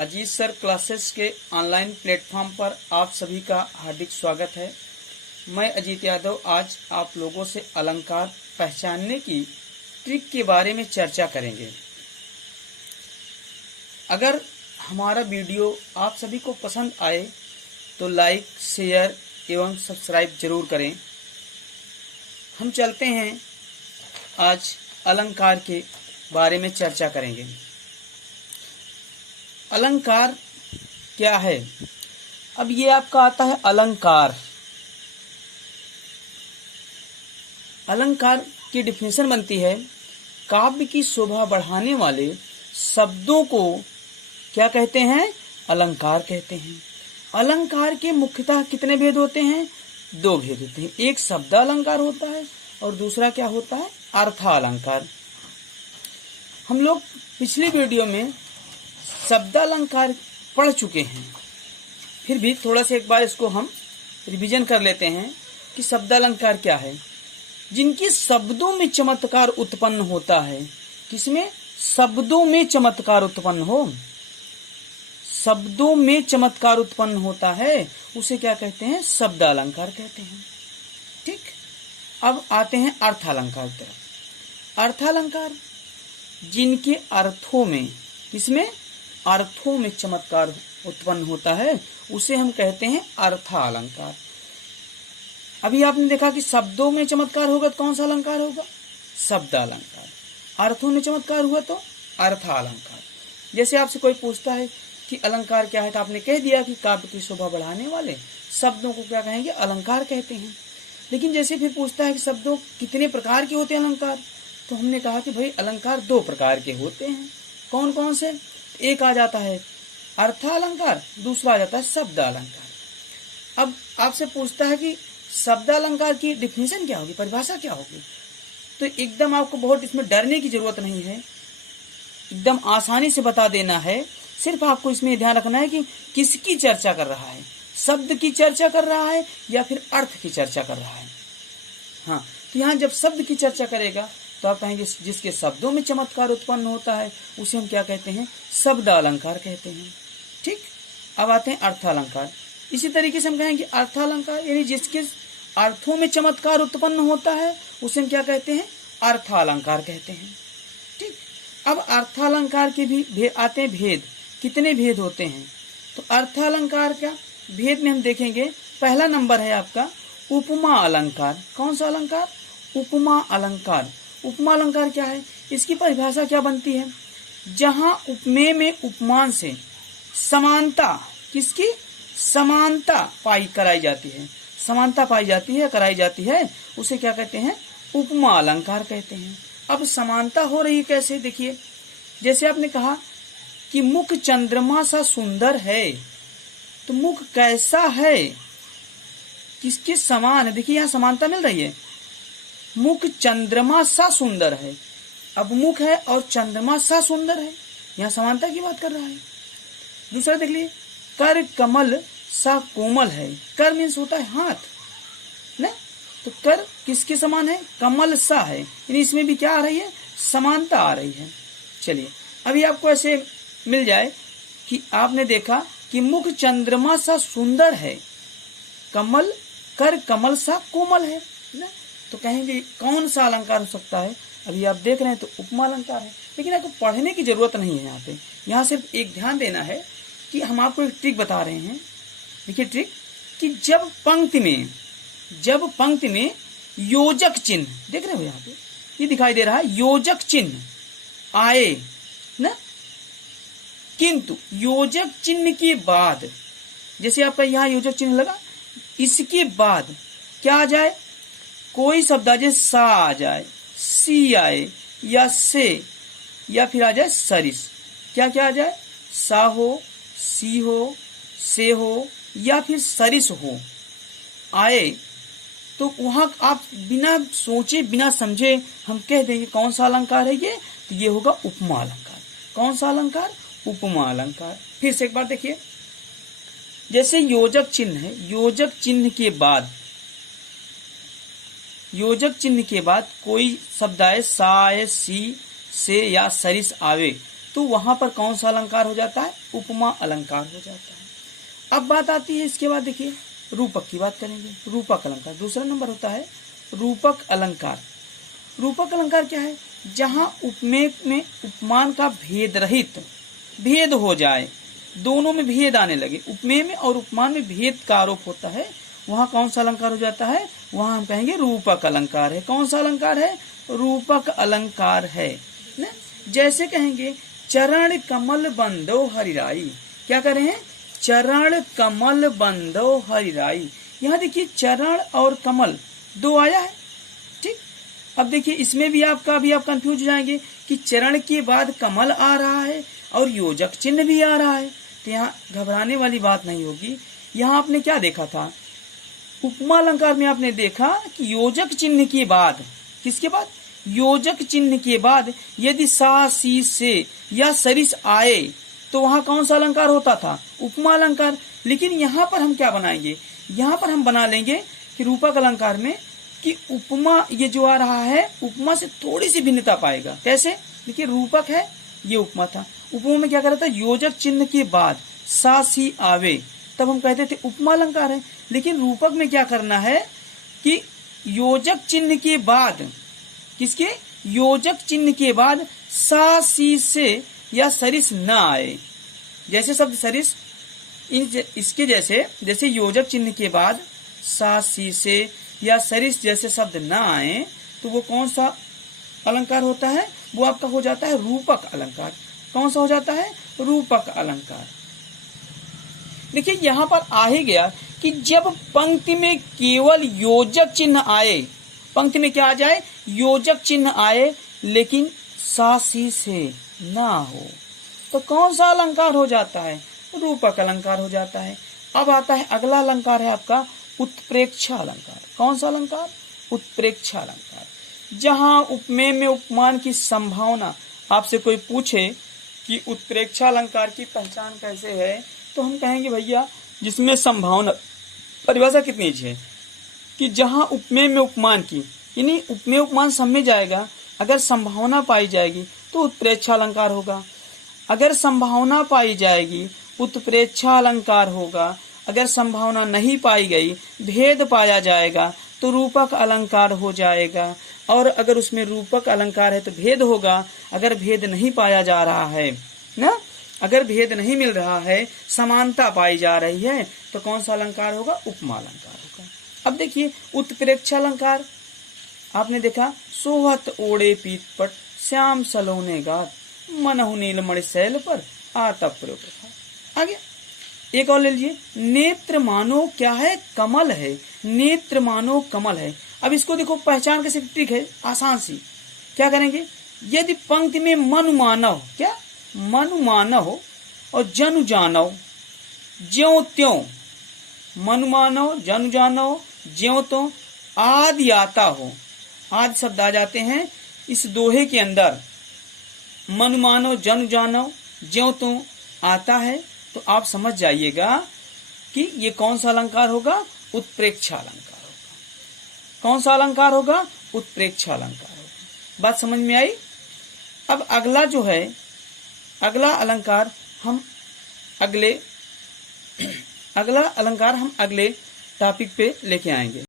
Ajit sir classes के online platform पर आप सभी का हार्दिक स्वागत है। मैं अजीत यादव आज आप लोगों से अलंकार पहचानने की ट्रिक के बारे में चर्चा करेंगे। अगर हमारा वीडियो आप सभी को पसंद आए तो लाइक, शेयर एवं सब्सक्राइब जरूर करें। हम चलते हैं, आज अलंकार के बारे में चर्चा करेंगे। अलंकार क्या है? अब ये आपका आता है अलंकार। अलंकार की डिफिनेशन बनती है, काव्य की शोभा बढ़ाने वाले शब्दों को क्या कहते हैं? अलंकार कहते हैं। अलंकार के मुख्यतः कितने भेद होते हैं? दो भेद होते हैं। एक शब्द अलंकार होता है और दूसरा क्या होता है? अर्थालंकार। हम लोग पिछले वीडियो में शब्दालंकार पढ़ चुके हैं, फिर भी थोड़ा सा एक बार इसको हम रिवीजन कर लेते हैं कि शब्दालंकार क्या है। जिनके शब्दों में चमत्कार उत्पन्न होता है। किसमें? शब्दों में चमत्कार उत्पन्न हो, शब्दों में चमत्कार उत्पन्न होता है, उसे क्या कहते हैं? शब्दालंकार कहते हैं। ठीक, अब आते हैं अर्थालंकार तरफ। अर्थालंकार जिनके अर्थों में, किसमें? अर्थों में चमत्कार उत्पन्न होता है, उसे हम कहते हैं अर्थालंकार। अभी आपने देखा कि शब्दों में चमत्कार होगा तो कौन सा अलंकार होगा? शब्दालंकार। अर्थों में चमत्कार हुआ तो अर्थालंकार। जैसे आपसे कोई पूछता है कि अलंकार क्या है, तो आपने कह दिया कि काव्य की शोभा बढ़ाने वाले शब्दों को क्या कहेंगे? अलंकार कहते हैं। लेकिन जैसे फिर पूछता है कि शब्दों कितने प्रकार के होते हैं अलंकार, तो हमने कहा कि भाई अलंकार दो प्रकार के होते हैं। कौन कौन से? एक आ जाता है अर्थालंकार, दूसरा आ जाता है शब्दालंकार। अब आपसे पूछता है कि शब्दालंकार की डिफिनेशन क्या होगी, परिभाषा क्या होगी, तो एकदम आपको बहुत इसमें डरने की जरूरत नहीं है, एकदम आसानी से बता देना है। सिर्फ आपको इसमें ध्यान रखना है कि किसकी चर्चा कर रहा है, शब्द की चर्चा कर रहा है या फिर अर्थ की चर्चा कर रहा है। हाँ, तो यहाँ जब शब्द की चर्चा करेगा तो आप कहेंगे जिसके शब्दों में चमत्कार उत्पन्न होता है उसे हम क्या कहते हैं? शब्दालंकार कहते हैं। ठीक, अब आते हैं अर्थालंकार। इसी तरीके से हम कहेंगे अर्थालंकार यानी जिसके अर्थों में चमत्कार उत्पन्न होता है उसे हम क्या कहते हैं? अर्थालंकार कहते हैं। ठीक, अब अर्थालंकार के भी आते हैं भेद। कितने भेद होते हैं? तो अर्थालंकार का भेद में हम देखेंगे, पहला नंबर है आपका उपमा अलंकार। कौन सा अलंकार? उपमा अलंकार। उपमा अलंकार क्या है? इसकी परिभाषा क्या बनती है? जहां उपमेय में उपमान से समानता, किसकी? समानता कराई जाती है, समानता पाई जाती है, कराई जाती है, उसे क्या कहते हैं? उपमा अलंकार कहते हैं। अब समानता हो रही कैसे? देखिए, जैसे आपने कहा कि मुख चंद्रमा सा सुंदर है, तो मुख कैसा है? किसके समान है? देखिए यहाँ समानता मिल रही है। मुख चंद्रमा सा सुंदर है। अब मुख है और चंद्रमा सा सुंदर है, यहाँ समानता की बात कर रहा है। दूसरा देख लीजिए, कर कमल सा कोमल है। कर मीन्स होता है हाथ ना, तो कर किसके समान है? कमल सा है, यानी इसमें भी क्या आ रही है? समानता आ रही है। चलिए, अभी आपको ऐसे मिल जाए कि आपने देखा कि मुख चंद्रमा सा सुंदर है, कमल कर कमल सा कोमल है ना, तो कहेंगे कौन सा अलंकार हो सकता है? अभी आप देख रहे हैं तो उपमा अलंकार है। लेकिन आपको पढ़ने की जरूरत नहीं है। यहाँ पे यहाँ सिर्फ एक ध्यान देना है कि हम आपको एक ट्रिक बता रहे हैं। देखिए ट्रिक, कि जब पंक्ति में योजक चिन्ह, देख रहे हो यहाँ पे ये दिखाई दे रहा है, योजक चिन्ह आए ना, किंतु योजक चिन्ह के बाद, जैसे आपका यहाँ योजक चिन्ह लगा, इसके बाद क्या आ जाए? कोई शब्द आ जाए, सा आ जाए, सी आए, या से, या फिर आ जाए सरिस। क्या क्या आ जाए? सा हो, सी हो, से हो, या फिर सरिस हो आए, तो वहां आप बिना सोचे बिना समझे हम कह देंगे कौन सा अलंकार है ये? तो ये होगा उपमा अलंकार। कौन सा अलंकार? उपमा अलंकार। फिर से एक बार देखिए, जैसे योजक चिन्ह है, योजक चिन्ह के बाद कोई शब्द आए, सा आए, सी से या सरिस आवे, तो वहां पर कौन सा अलंकार हो जाता है? उपमा अलंकार हो जाता है। अब बात आती है इसके बाद, देखिए रूपक की बात करेंगे। रूपक अलंकार दूसरा नंबर होता है रूपक अलंकार। रूपक अलंकार क्या है? जहां उपमेय में उपमान का भेद रहित, भेद हो जाए, दोनों में भेद आने लगे, उपमेय में और उपमान में भेद का आरोप होता है, वहां कौन सा अलंकार हो जाता है? वहां हम कहेंगे रूपक अलंकार है। कौन सा अलंकार है? रूपक अलंकार है ना। जैसे कहेंगे चरण कमल बंदो हरिराई। क्या कह रहे हैं? चरण कमल बंदो हरिराई। यहाँ देखिए चरण और कमल दो आया है, ठीक। अब देखिए इसमें भी आप कंफ्यूज हो जाएंगे कि चरण के बाद कमल आ रहा है और योजक चिन्ह भी आ रहा है। तो यहाँ घबराने वाली बात नहीं होगी। यहाँ आपने क्या देखा था? उपमा अलंकार में आपने देखा कि योजक चिन्ह के बाद, किसके बाद? योजक चिन्ह के बाद यदि सा सी से या सरिस आए तो वहां कौन सा अलंकार होता था? उपमा अलंकार। लेकिन यहाँ पर हम क्या बनाएंगे? यहाँ पर हम बना लेंगे कि रूपक अलंकार में कि उपमा ये जो आ रहा है उपमा से थोड़ी सी भिन्नता पाएगा। कैसे? देखिए रूपक है, ये उपमा था। उपमा में क्या कर रहा था? योजक चिन्ह के बाद सा सी आवे तब हम कहते थे उपमा अलंकार है। लेकिन रूपक में क्या करना है कि योजक चिन्ह के बाद, किसके? योजक चिन्ह के बाद सा सी से या सरिस न आए। जैसे शब्द सरिस, इसके जैसे योजक चिन्ह के बाद सा सी से या सरिस जैसे शब्द न आए तो वो कौन सा अलंकार होता है? वो आपका हो जाता है रूपक अलंकार। कौन सा हो जाता है? रूपक अलंकार। देखिए यहां पर आ ही गया कि जब पंक्ति में केवल योजक चिन्ह आए, पंक्ति में क्या आ जाए? योजक चिन्ह आए लेकिन सा सी से ना हो तो कौन सा अलंकार हो जाता है? रूपक अलंकार हो जाता है। अब आता है अगला अलंकार है आपका उत्प्रेक्षा अलंकार। कौन सा अलंकार? उत्प्रेक्षा अलंकार। जहां उपमेय में उपमान की संभावना, आपसे कोई पूछे कि उत्प्रेक्षा अलंकार की पहचान कैसे है तो हम कहेंगे भैया जिसमें संभावना, परिभाषा कितनी है कि जहां उपमेय में उपमान की, यानी उपमेय उपमान सब में जाएगा, अगर संभावना पाई जाएगी तो उत्प्रेक्षा अलंकार होगा। अगर संभावना पाई जाएगी उत्प्रेक्षा अलंकार होगा। अगर संभावना नहीं पाई गई, भेद पाया जाएगा तो रूपक अलंकार हो जाएगा। और अगर उसमें रूपक अलंकार है तो भेद होगा। अगर भेद नहीं पाया जा रहा है ना, अगर भेद नहीं मिल रहा है, समानता पाई जा रही है तो कौन सा अलंकार होगा? उपमा अलंकार होगा। अब देखिए उत्प्रेक्षा अलंकार आपने देखा, सोहत ओढ़े पीत पट श्याम सलोने गात मनहु नीलमणि शैल पर आतप प्रयोग। आगे एक और ले लीजिए, नेत्र मानो क्या है? कमल है। नेत्र मानो कमल है। अब इसको देखो पहचान कैसे ट्रिक है, आसान सी। क्या करेंगे? यदि पंक्ति में मनु मानव, क्या मनु मानव और जनु जानव, ज्यों त्यों, मनु मानव जनु जानव ज्यों त्यों आदि आता हो, आदि शब्द आ जाते हैं इस दोहे के अंदर। मनु मानव जनु जानव ज्यों त्यों आता है तो आप समझ जाइएगा कि ये कौन सा अलंकार होगा? उत्प्रेक्षा अलंकार होगा। कौन सा अलंकार होगा? उत्प्रेक्षा अलंकार होगा। बात समझ में आई? अब अगला जो है, अगला अलंकार हम अगले टॉपिक पे लेके आएंगे।